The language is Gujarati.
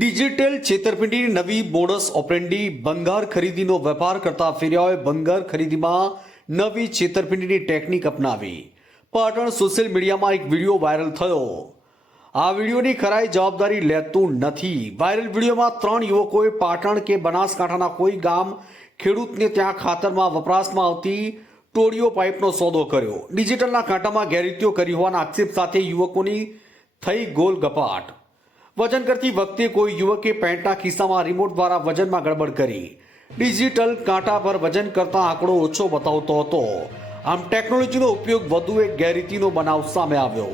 ડિજિટલ છેતરપિંડીની નવી મોડસ ઓપરેન્ડી ભંગાર ખરીદીનો વેપાર કરતા ફેરિયાઓએ ભંગાર ખરીદીમાં નવી છેતરપિંડીની ટેકનિક અપનાવી. પાટણ સોશિયલ મીડિયામાં એક વિડીયો વાયરલ થયો. આ વિડીયોની ખરાઈ જવાબદારી લેતું નથી. વાયરલ વિડીયોમાં 3 યુવકોએ પાટણ કે બનાસકાંઠાના કોઈ ગામ ખેડૂતને ત્યાં ખાતરમાં વપરાશમાં આવતી ટોળીઓ પાઇપનો સોદો કર્યો. ડિજિટલના કાંટામાં ગેરરીતિઓ કરી હોવાના આક્ષેપ સાથે યુવકોની થઈ ગોલ ગપાટ. વજન કરતી વખતે કોઈ યુવકે પેન્ટના ખિસ્સામાં રિમોટ દ્વારા વજનમાં ગડબડ કરી. ડિજિટલ કાંટા પર વજન કરતા આંકડો ઓછો બતાવતો હતો. આમ ટેકનોલોજીનો ઉપયોગ વધુ એક ગેરરીતિનો બનાવ સામે આવ્યો.